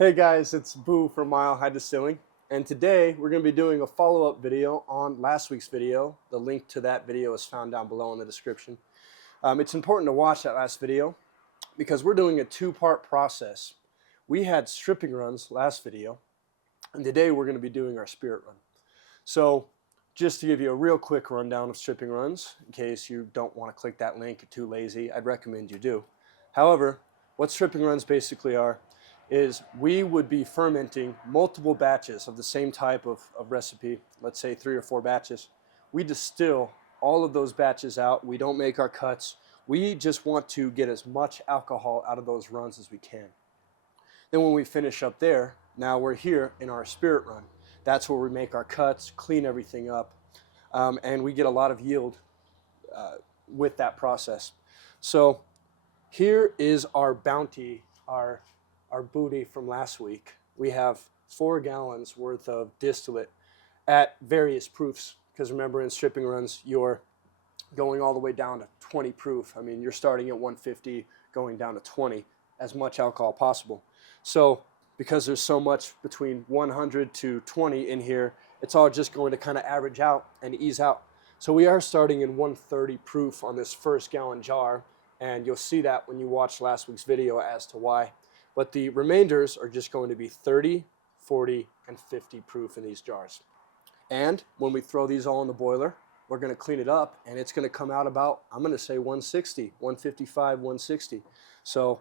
Hey guys, it's Boo from Mile High Distilling, and today we're going to be doing a follow-up video on last week's video. The link to that video is found down below in the description. It's important to watch that last video because we're doing a two-part process. We had stripping runs last video, and today we're going to be doing our spirit run. So just to give you a real quick rundown of stripping runs, in case you don't want to click that link, you're too lazy, I'd recommend you do. However, what stripping runs basically are is we would be fermenting multiple batches of the same type of recipe, let's say 3 or 4 batches. We distill all of those batches out. We don't make our cuts. We just want to get as much alcohol out of those runs as we can. Then when we finish up there, now we're here in our spirit run. That's where we make our cuts, clean everything up, and we get a lot of yield with that process. So here is our bounty, our booty from last week. We have 4 gallons worth of distillate at various proofs, because remember, in stripping runs you're going all the way down to 20 proof. I mean, you're starting at 150 going down to 20, as much alcohol possible. So because there's so much between 100 to 20 in here, it's all just going to kind of average out and ease out. So we are starting in 130 proof on this first gallon jar, and you'll see that when you watch last week's video as to why. But the remainders are just going to be 30, 40, and 50 proof in these jars. And when we throw these all in the boiler, we're going to clean it up, and it's going to come out about, I'm going to say 160, 155, 160. So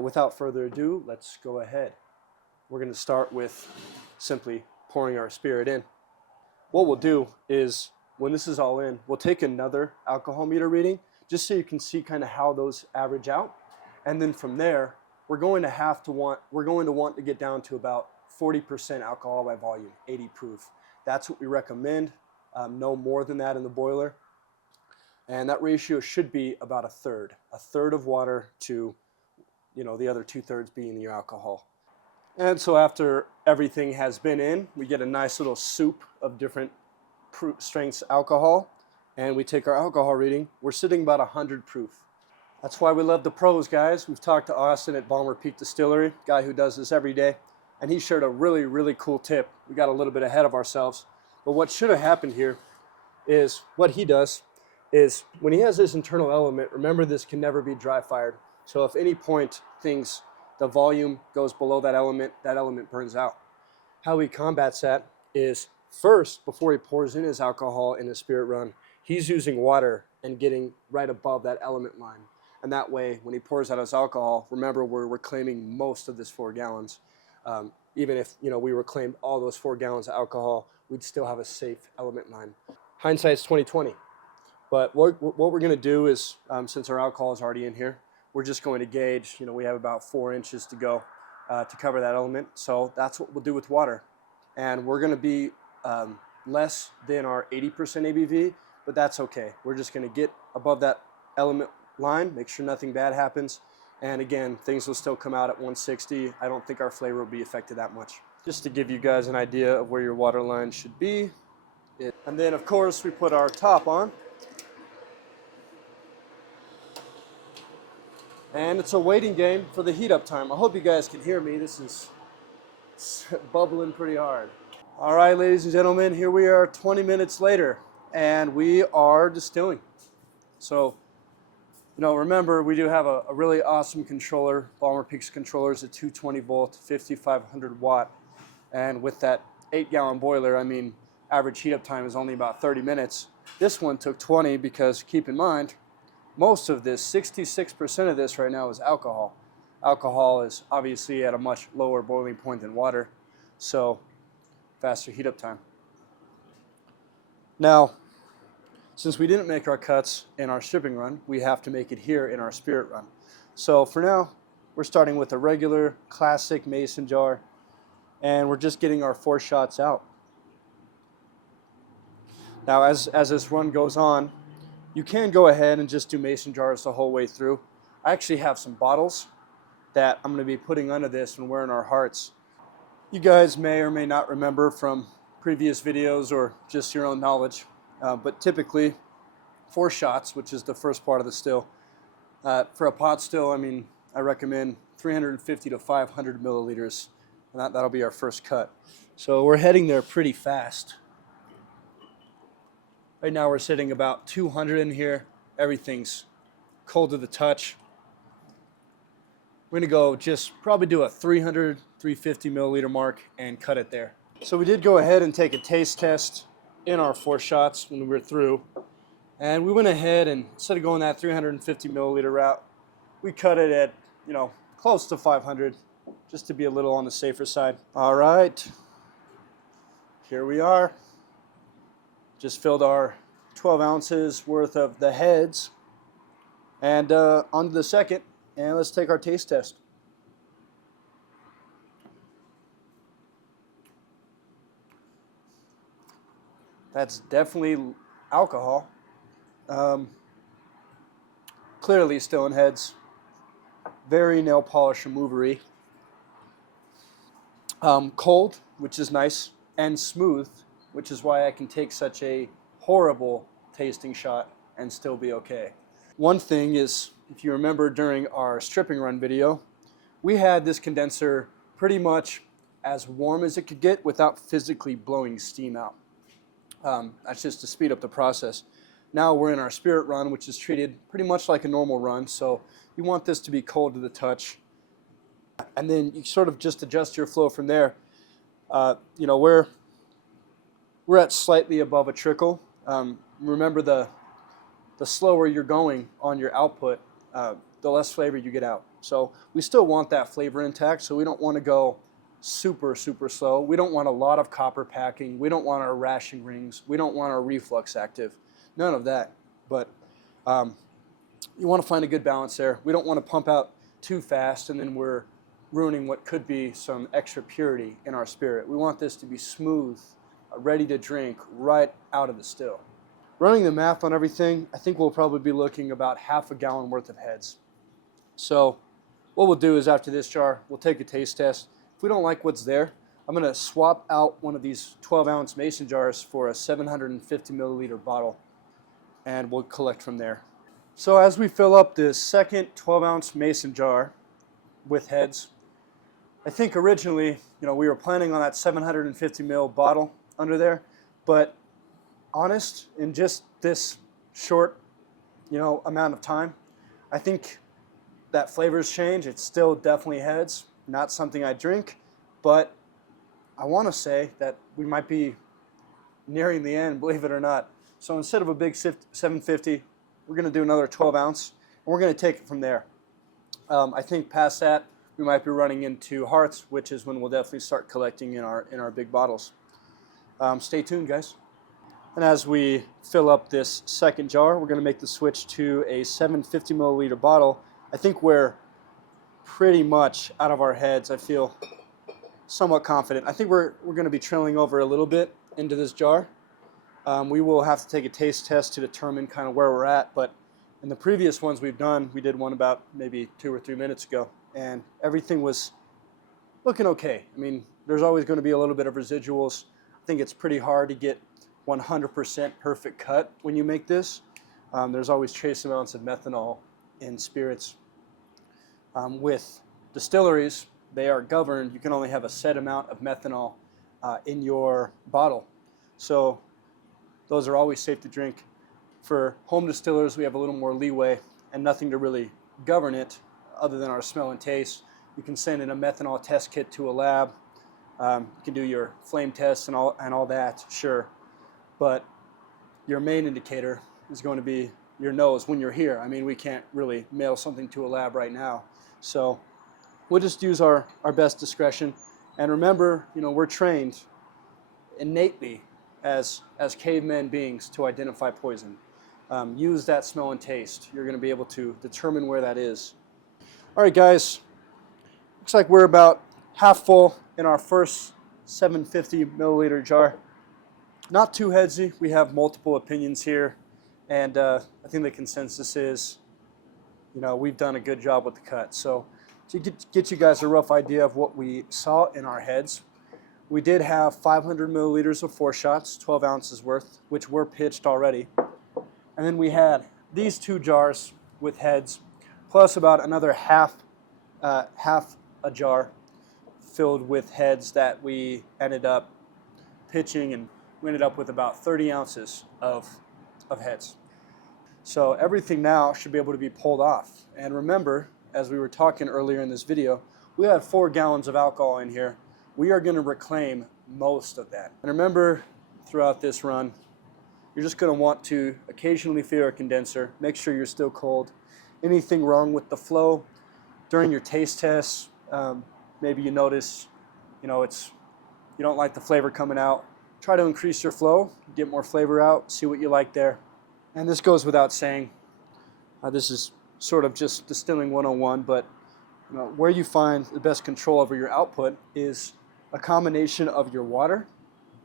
without further ado, let's go ahead. We're going to start with simply pouring our spirit in. What we'll do is, when this is all in, we'll take another alcohol meter reading, just so you can see kind of how those average out. And then from there, we're going to want to get down to about 40% alcohol by volume, 80 proof. That's what we recommend. No more than that in the boiler. And that ratio should be about a third of water to, the other 2/3 being your alcohol. And so after everything has been in, we get a nice little soup of different strengths alcohol, and we take our alcohol reading. We're sitting about 100 proof. That's why we love the pros, guys. We've talked to Austin at Ballmer Peak Distillery, guy who does this every day, and he shared a really, really cool tip. We got a little bit ahead of ourselves. But what should have happened here is what he does is when he has this internal element, remember, this can never be dry fired. So if any point the volume goes below that element burns out. How he combats that is, first, before he pours in his alcohol in his spirit run, he's using water and getting right above that element line. And that way, when he pours out his alcohol, remember, we're reclaiming most of this 4 gallons. Even if we reclaimed all those 4 gallons of alcohol, we'd still have a safe element line. Hindsight's 20/20. But what we're going to do is, since our alcohol is already in here, we're just going to gauge. We have about 4 inches to go to cover that element. So that's what we'll do with water. And we're going to be less than our 80% ABV, but that's okay. We're just going to get above that element line, make sure nothing bad happens, and again, things will still come out at 160. I don't think our flavor will be affected that much. Just to give you guys an idea of where your water line should be. And then, of course, we put our top on. And it's a waiting game for the heat up time. I hope you guys can hear me. This is bubbling pretty hard. All right, ladies and gentlemen, here we are 20 minutes later, and we are distilling. So, remember, we do have a really awesome controller. Ballmer Peak's controller is a 220 volt, 5500 watt. And with that 8-gallon boiler, I mean, average heat up time is only about 30 minutes. This one took 20 because, keep in mind, most of this, 66% of this right now is alcohol. Alcohol is obviously at a much lower boiling point than water, so faster heat up time. Now, since we didn't make our cuts in our stripping run, we have to make it here in our spirit run. So for now, we're starting with a regular classic mason jar, and we're just getting our 4 shots out. Now, as this run goes on, you can go ahead and just do mason jars the whole way through. I actually have some bottles that I'm going to be putting under this when we're in our hearts. You guys may or may not remember from previous videos or just your own knowledge, but typically 4 shots, which is the first part of the still. For a pot still, I recommend 350 to 500 milliliters and that'll be our first cut. So we're heading there pretty fast. Right now we're sitting about 200 in here. Everything's cold to the touch. We're gonna go just probably do a 300, 350 milliliter mark and cut it there. So we did go ahead and take a taste test in our 4 shots when we were through. And we went ahead and instead of going that 350 milliliter route, we cut it at, close to 500, just to be a little on the safer side. All right, here we are. Just filled our 12 ounces worth of the heads. And on to the second, and let's take our taste test. That's definitely alcohol. Clearly still in heads. Very nail polish removery. Cold, which is nice, and smooth, which is why I can take such a horrible tasting shot and still be okay. One thing is, if you remember during our stripping run video, we had this condenser pretty much as warm as it could get without physically blowing steam out. That's just to speed up the process. Now we're in our spirit run, which is treated pretty much like a normal run, so you want this to be cold to the touch. And then you sort of just adjust your flow from there. We're at slightly above a trickle. Remember, the slower you're going on your output, the less flavor you get out. So we still want that flavor intact, so we don't want to go super, super slow. We don't want a lot of copper packing. We don't want our rashing rings. We don't want our reflux active. None of that. But you want to find a good balance there. We don't want to pump out too fast and then we're ruining what could be some extra purity in our spirit. We want this to be smooth, ready to drink right out of the still. Running the math on everything, I think we'll probably be looking about half a gallon worth of heads. So what we'll do is after this jar, we'll take a taste test. If we don't like what's there, I'm going to swap out one of these 12-ounce mason jars for a 750 milliliter bottle, and we'll collect from there. So as we fill up this second 12-ounce mason jar with heads, I think originally, we were planning on that 750 ml bottle under there, but honest, in just this short, amount of time, I think that flavors change. It's still definitely heads, not something I drink, but I want to say that we might be nearing the end, believe it or not. So instead of a big 750, we're going to do another 12 ounce, and we're going to take it from there. I think past that, we might be running into hearts, which is when we'll definitely start collecting in our big bottles. Stay tuned, guys. And as we fill up this second jar, we're going to make the switch to a 750 milliliter bottle. I think we're pretty much out of our heads. I feel somewhat confident. I think we're going to be trailing over a little bit into this jar. We will have to take a taste test to determine kind of where we're at, but in the previous ones we've done, we did one about maybe 2 or 3 minutes ago, and everything was looking okay. I mean, there's always going to be a little bit of residuals. I think it's pretty hard to get 100% perfect cut when you make this. There's always trace amounts of methanol in spirits. With distilleries, they are governed. You can only have a set amount of methanol in your bottle. So those are always safe to drink. For home distillers, we have a little more leeway and nothing to really govern it other than our smell and taste. You can send in a methanol test kit to a lab. You can do your flame tests and all that, sure. But your main indicator is going to be your nose when you're here. I mean, we can't really mail something to a lab right now. So we'll just use our best discretion. And remember, we're trained innately as caveman beings to identify poison. Use that smell and taste. You're going to be able to determine where that is. All right, guys. Looks like we're about half full in our first 750 milliliter jar. Not too headsy. We have multiple opinions here, and I think the consensus is, we've done a good job with the cut. So to get you guys a rough idea of what we saw in our heads, we did have 500 milliliters of 4 shots, 12 ounces worth, which were pitched already. And then we had these 2 jars with heads, plus about another half a jar filled with heads that we ended up pitching, and we ended up with about 30 ounces of heads. So everything now should be able to be pulled off. And remember, as we were talking earlier in this video, we had 4 gallons of alcohol in here. We are going to reclaim most of that. And remember, throughout this run, you're just going to want to occasionally feel your condenser. Make sure you're still cold. Anything wrong with the flow during your taste tests, maybe you notice, you don't like the flavor coming out. Try to increase your flow, get more flavor out, see what you like there. And this goes without saying. This is sort of just distilling 101, but where you find the best control over your output is a combination of your water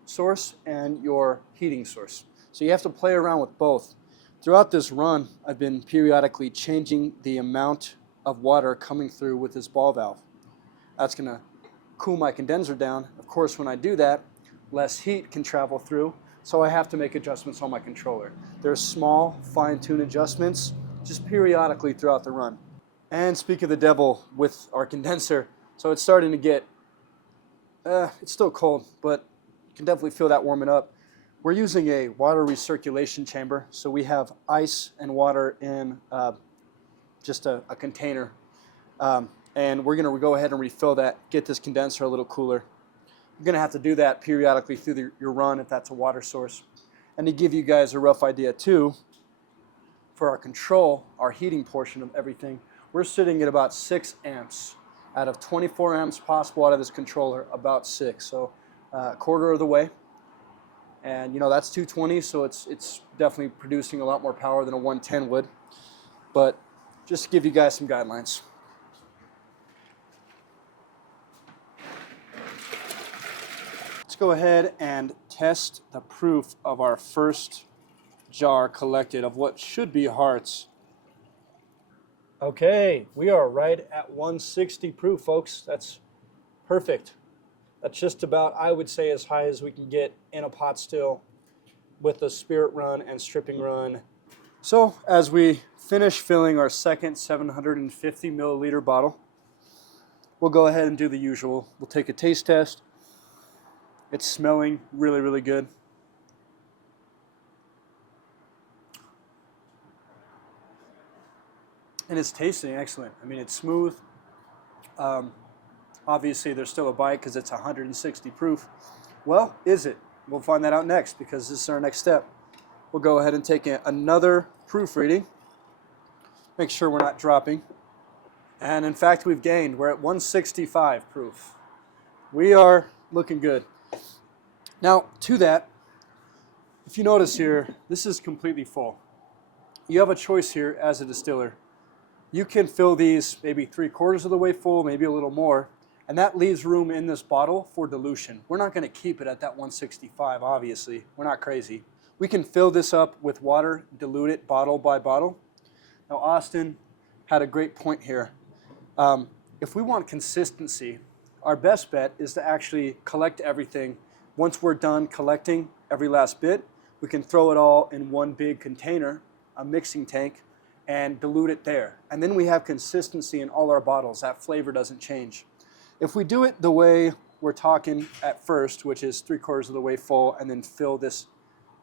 source and your heating source. So you have to play around with both. Throughout this run, I've been periodically changing the amount of water coming through with this ball valve. That's going to cool my condenser down. Of course, when I do that, less heat can travel through, so I have to make adjustments on my controller. There's small, fine-tuned adjustments just periodically throughout the run. And speak of the devil with our condenser, so it's starting to get, it's still cold, but you can definitely feel that warming up. We're using a water recirculation chamber, so we have ice and water in just a container. And we're going to go ahead and refill that, get this condenser a little cooler. You're going to have to do that periodically through your run if that's a water source. And to give you guys a rough idea too, for our control, our heating portion of everything, we're sitting at about 6 amps. Out of 24 amps possible out of this controller, about 6. So a quarter of the way. And that's 220, so it's definitely producing a lot more power than a 110 would. But just to give you guys some guidelines. Let's go ahead and test the proof of our first jar collected of what should be hearts. Okay, we are right at 160 proof, folks. That's perfect. That's just about, I would say, as high as we can get in a pot still with a spirit run and stripping run. So as we finish filling our second 750 milliliter bottle, we'll go ahead and do the usual. We'll take a taste test. It's smelling really, really good. And it's tasting excellent. I mean, it's smooth. Obviously, there's still a bite because it's 160 proof. Well, is it? We'll find that out next because this is our next step. We'll go ahead and take another proof reading. Make sure we're not dropping. And in fact, we've gained. We're at 165 proof. We are looking good. Now, to that, if you notice here, this is completely full. You have a choice here as a distiller. You can fill these maybe 3/4 of the way full, maybe a little more, and that leaves room in this bottle for dilution. We're not going to keep it at that 165, obviously. We're not crazy. We can fill this up with water, dilute it bottle by bottle. Now, Austin had a great point here. If we want consistency, our best bet is to actually collect everything. Once we're done collecting every last bit, we can throw it all in one big container, a mixing tank, and dilute it there. And then we have consistency in all our bottles. That flavor doesn't change. If we do it the way we're talking at first, which is 3/4 of the way full, and then fill this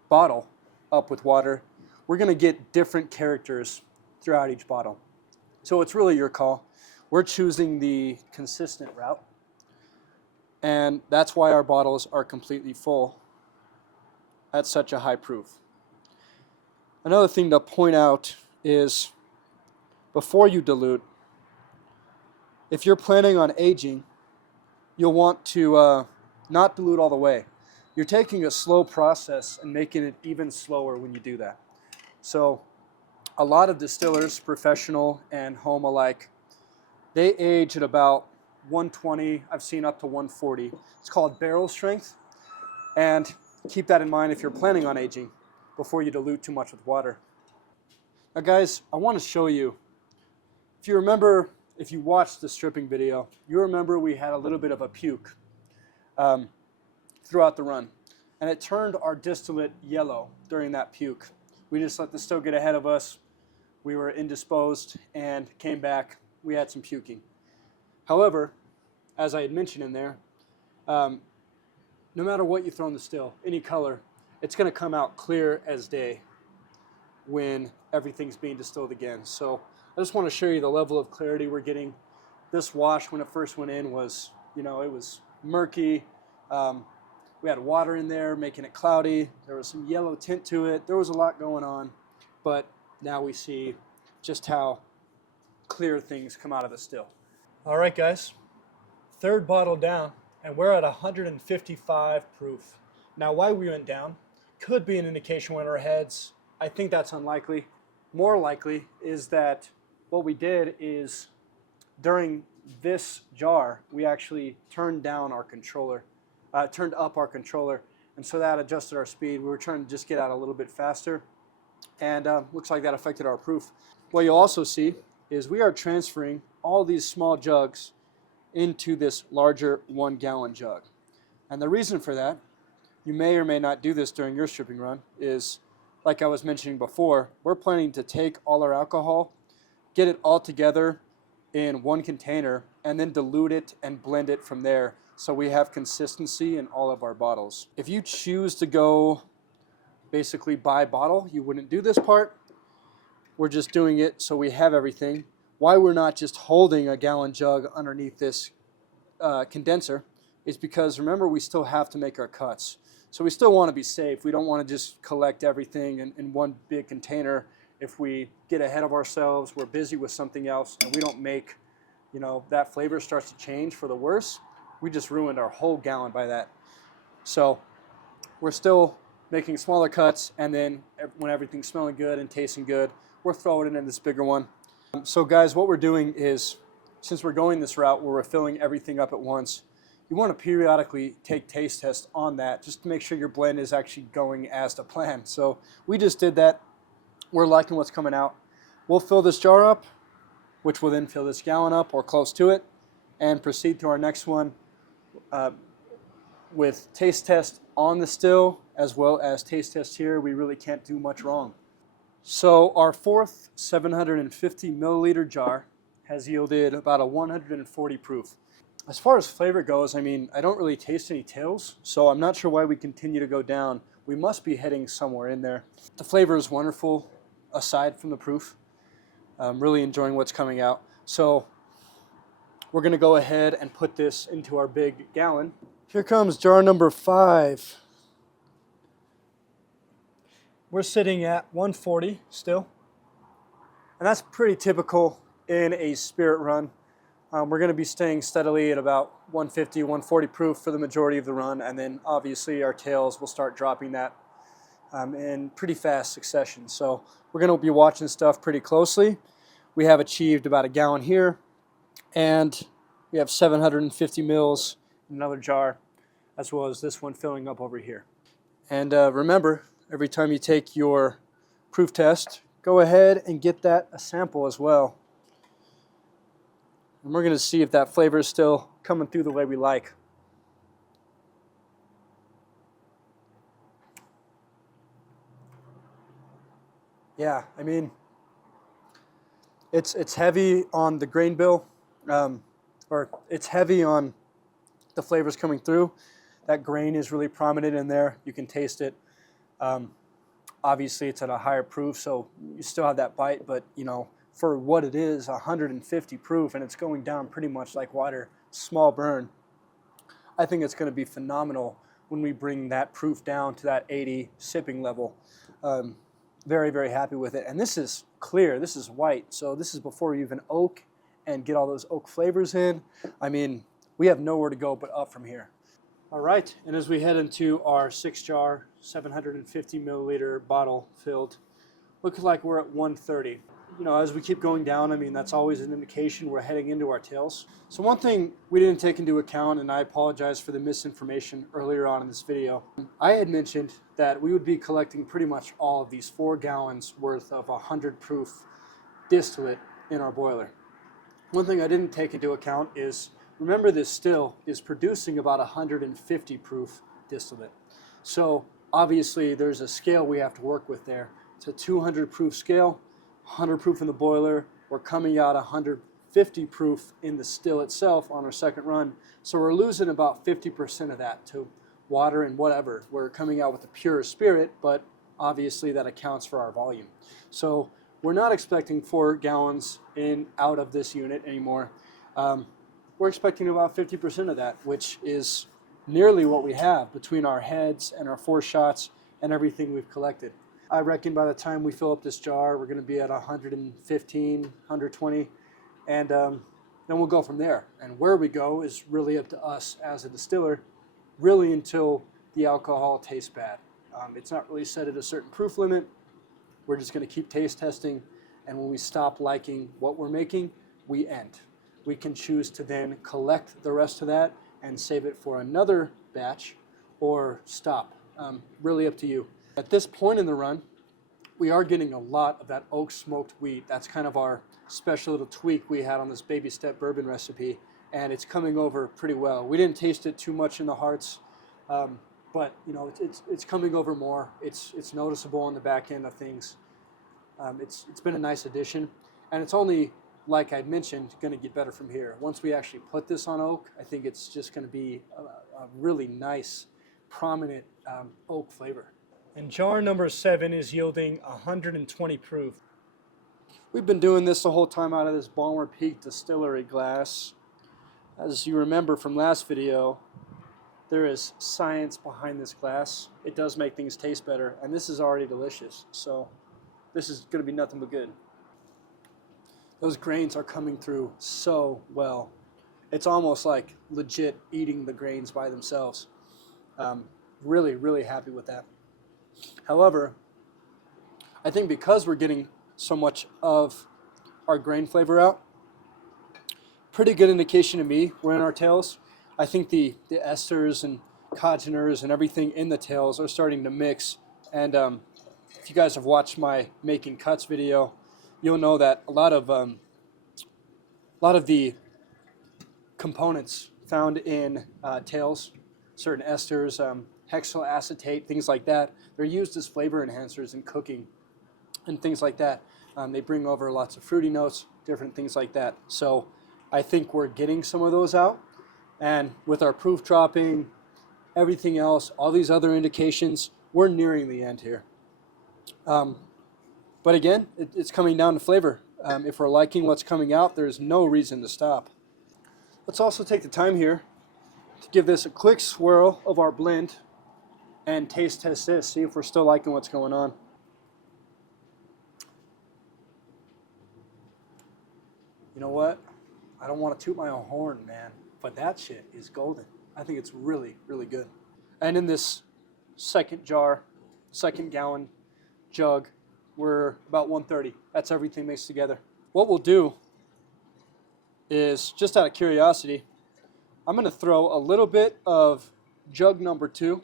bottle up with water, we're going to get different characters throughout each bottle. So it's really your call. We're choosing the consistent route, and that's why our bottles are completely full at such a high proof. Another thing to point out is before you dilute, if you're planning on aging, you'll want to not dilute all the way. You're taking a slow process and making it even slower when you do that. So a lot of distillers, professional and home alike, they age at about 120. I've seen up to 140. It's called barrel strength. And keep that in mind if you're planning on aging before you dilute too much with water. Now guys, I want to show you, if you remember, if you watched the stripping video, you remember we had a little bit of a puke throughout the run. And it turned our distillate yellow during that puke. We just let the still get ahead of us. We were indisposed and came back. We had some puking. However, as I had mentioned in there, no matter what you throw in the still, any color, it's going to come out clear as day when everything's being distilled again. So I just want to show you the level of clarity we're getting. This wash, when it first went in, was, it was murky. We had water in there making it cloudy. There was some yellow tint to it. There was a lot going on, but now we see just how clear things come out of the still. All right, guys, third bottle down, and we're at 155 proof. Now, why we went down could be an indication we're in our heads. I think that's unlikely. More likely is that what we did is during this jar, we actually turned up our controller, and so that adjusted our speed. We were trying to just get out a little bit faster, and looks like that affected our proof. What you'll also see is we are transferring all these small jugs into this larger 1 gallon jug. And the reason for that, you may or may not do this during your stripping run, is like I was mentioning before, we're planning to take all our alcohol, get it all together in 1 container, and then dilute it and blend it from there so we have consistency in all of our bottles. If you choose to go basically by bottle, you wouldn't do this part. We're just doing it so we have everything. Why we're not just holding a gallon jug underneath this condenser is because, remember, we still have to make our cuts. So we still want to be safe. We don't want to just collect everything in 1 big container. If we get ahead of ourselves, we're busy with something else, and we don't make, that flavor starts to change for the worse, we just ruined our whole gallon by that. So we're still making smaller cuts, and then when everything's smelling good and tasting good, we're throwing it in this bigger one. So guys, what we're doing is, since we're going this route where we're filling everything up at once, you want to periodically take taste tests on that just to make sure your blend is actually going as to plan. So we just did that. We're liking what's coming out. We'll fill this jar up, which will then fill this gallon up or close to it, and proceed to our next one with taste test on the still as well as taste test here. We really can't do much wrong. So our 4th 750 milliliter jar has yielded about a 140 proof. As far as flavor goes, I don't really taste any tails, so I'm not sure why we continue to go down. We must be heading somewhere in there. The flavor is wonderful, aside from the proof. I'm really enjoying what's coming out. So we're going to go ahead and put this into our big gallon. Here comes jar number 5. We're sitting at 140 still, and that's pretty typical in a spirit run. We're going to be staying steadily at about 150, 140 proof for the majority of the run, and then obviously our tails will start dropping that in pretty fast succession. So we're going to be watching stuff pretty closely. We have achieved about a gallon here, and we have 750 mils in another jar, as well as this one filling up over here. And remember, every time you take your proof test, go ahead and get that a sample as well. And we're going to see if that flavor is still coming through the way we like. Yeah, it's heavy on the grain bill, or it's heavy on the flavors coming through. That grain is really prominent in there. You can taste it. Obviously, it's at a higher proof, so you still have that bite, but for what it is, 150 proof, and it's going down pretty much like water, small burn. I think it's going to be phenomenal when we bring that proof down to that 80 sipping level. Very, very happy with it. And this is clear, this is white, so this is before you even oak and get all those oak flavors in. We have nowhere to go but up from here. All right, and as we head into our 6 jar, 750 milliliter bottle filled, looks like we're at 130. As we keep going down, that's always an indication we're heading into our tails. So one thing we didn't take into account, and I apologize for the misinformation earlier on in this video, I had mentioned that we would be collecting pretty much all of these 4 gallons worth of 100 proof distillate in our boiler. One thing I didn't take into account is, remember, this still is producing about 150 proof distillate. So obviously there's a scale we have to work with there. It's a 200 proof scale, 100 proof in the boiler. We're coming out 100 50 proof in the still itself on our second run. So we're losing about 50% of that to water and whatever. We're coming out with a pure spirit, but obviously that accounts for our volume. So we're not expecting 4 gallons out of this unit anymore. We're expecting about 50% of that, which is nearly what we have between our heads and our 4 shots and everything we've collected. I reckon by the time we fill up this jar, we're going to be at 115, 120, and then we'll go from there. And where we go is really up to us as a distiller, really until the alcohol tastes bad. It's not really set at a certain proof limit. We're just going to keep taste testing, and when we stop liking what we're making, we end. We can choose to then collect the rest of that and save it for another batch or stop. Really up to you. At this point in the run, we are getting a lot of that oak smoked wheat. That's kind of our special little tweak we had on this baby step bourbon recipe, and it's coming over pretty well. We didn't taste it too much in the hearts, but you know, it's coming over more. It's noticeable on the back end of things. It's been a nice addition, and it's only, like I mentioned, going to get better from here. Once we actually put this on oak, I think it's just going to be a really nice, prominent oak flavor. And jar number 7 is yielding 120 proof. We've been doing this the whole time out of this Ballmer Peak Distillery glass. As you remember from last video, there is science behind this glass. It does make things taste better, and this is already delicious. So this is going to be nothing but good. Those grains are coming through so well. It's almost like legit eating the grains by themselves. Really, really happy with that. However, I think because we're getting so much of our grain flavor out, pretty good indication to me we're in our tails. I think the esters and congeners and everything in the tails are starting to mix. And if you guys have watched my making cuts video, you'll know that a lot of the components found in tails, certain esters, hexyl acetate, things like that, they're used as flavor enhancers in cooking and things like that. They bring over lots of fruity notes, different things like that. So I think we're getting some of those out. And with our proof dropping, everything else, all these other indications, we're nearing the end here. But again, it's coming down to flavor. If we're liking what's coming out, there's no reason to stop. Let's also take the time here to give this a quick swirl of our blend and taste test this, see if we're still liking what's going on. You know what? I don't want to toot my own horn, man, but that shit is golden. I think it's really, really good. And in this second gallon jug, we're about 130. That's everything mixed together. What we'll do is, just out of curiosity, I'm going to throw a little bit of jug number 2,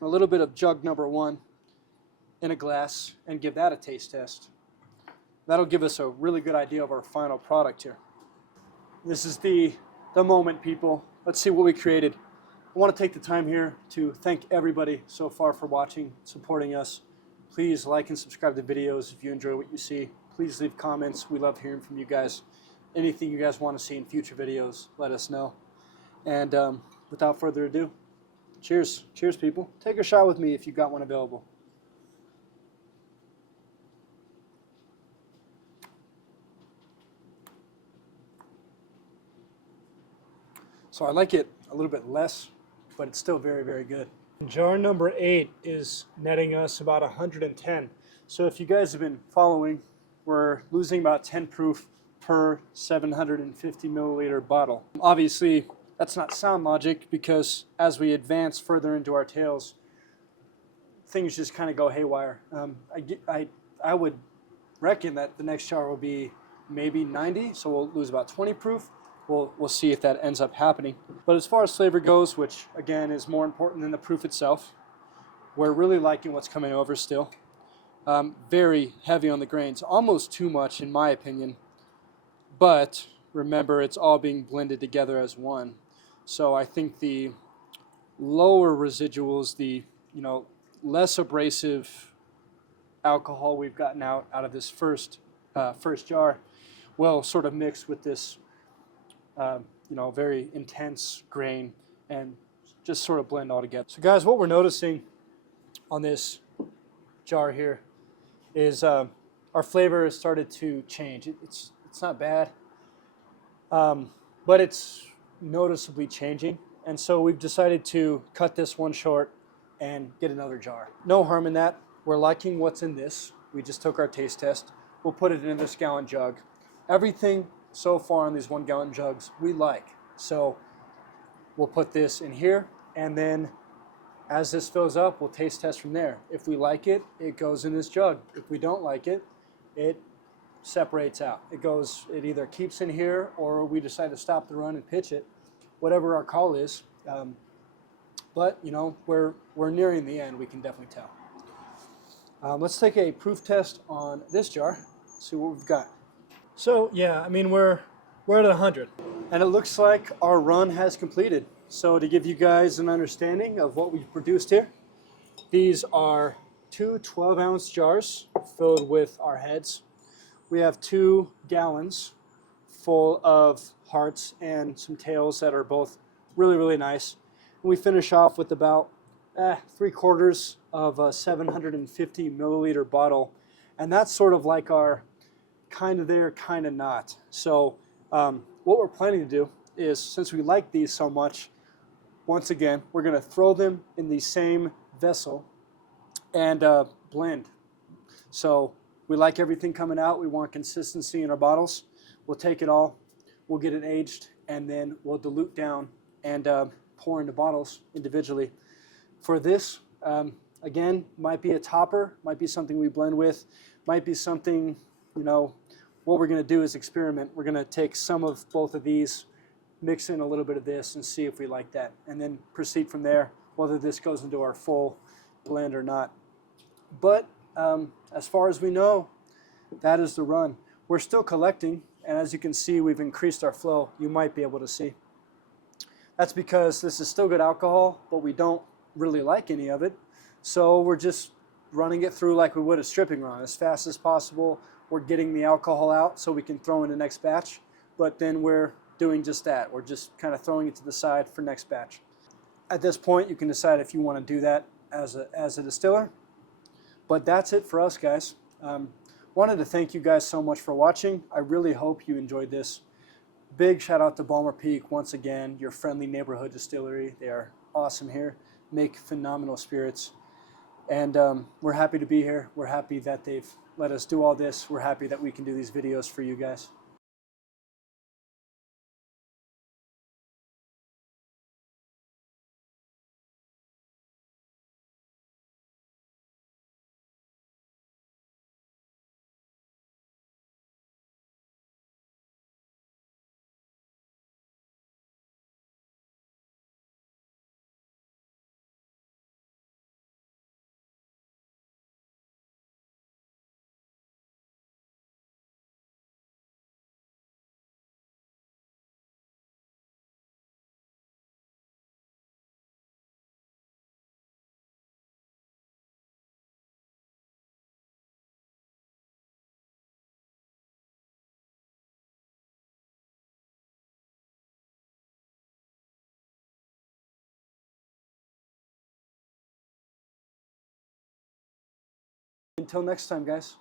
a little bit of jug number 1 in a glass and give that a taste test. That'll give us a really good idea of our final product here. This is the moment, people. Let's see what we created. I want to take the time here to thank everybody so far for watching, supporting us. Please like and subscribe to the videos if you enjoy what you see. Please leave comments. We love hearing from you guys. Anything you guys want to see in future videos, let us know. And without further ado, cheers. Cheers, people. Take a shot with me if you've got one available. So I like it a little bit less, but it's still very, very good. Jar number 8 is netting us about 110. So if you guys have been following, we're losing about 10 proof per 750 milliliter bottle. Obviously, that's not sound logic, because as we advance further into our tails, things just kind of go haywire. I would reckon that the next jar will be maybe 90, so we'll lose about 20 proof. We'll see if that ends up happening. But as far as flavor goes, which again is more important than the proof itself, we're really liking what's coming over still. Very heavy on the grains, almost too much in my opinion. But remember, it's all being blended together as one. So I think the lower residuals, the less abrasive alcohol we've gotten out of this first jar, will sort of mix with this, very intense grain and just sort of blend all together. So guys, what we're noticing on this jar here is our flavor has started to change. It's not bad, but it's noticeably changing. And so we've decided to cut this one short and get another jar. No harm in that. We're liking what's in this. We just took our taste test. We'll put it in this gallon jug. Everything so far in these 1 gallon jugs we like. So we'll put this in here, and then as this fills up, we'll taste test from there. If we like it, it goes in this jug. If we don't like it, it separates out. It either keeps in here, or we decide to stop the run and pitch it, whatever our call is. But we're nearing the end. We can definitely tell. Let's take a proof test on this jar. See what we've got. So yeah, I mean we're at 100, and it looks like our run has completed. So to give you guys an understanding of what we've produced here, these are 2 12-ounce jars filled with our heads. We have 2 gallons full of hearts and some tails that are both really, really nice. And we finish off with about 3/4 of a 750 milliliter bottle. And that's sort of like our kind of there, kind of not. So what we're planning to do is, since we like these so much, once again, we're going to throw them in the same vessel and blend. So we like everything coming out. We want consistency in our bottles. We'll take it all, we'll get it aged, and then we'll dilute down and pour into bottles individually. For this, again, might be a topper, might be something we blend with, might be something, what we're going to do is experiment. We're going to take some of both of these, mix in a little bit of this, and see if we like that, and then proceed from there, whether this goes into our full blend or not. But as far as we know, that is the run. We're still collecting, and as you can see, we've increased our flow. You might be able to see. That's because this is still good alcohol, but we don't really like any of it. So we're just running it through like we would a stripping run, as fast as possible. We're getting the alcohol out so we can throw in the next batch, but then we're doing just that. We're just kind of throwing it to the side for next batch. At this point, you can decide if you want to do that as a distiller. But that's it for us, guys. Wanted to thank you guys so much for watching. I really hope you enjoyed this. Big shout out to Ballmer Peak, once again, your friendly neighborhood distillery. They are awesome here, make phenomenal spirits. And we're happy to be here. We're happy that they've let us do all this. We're happy that we can do these videos for you guys. Until next time, guys.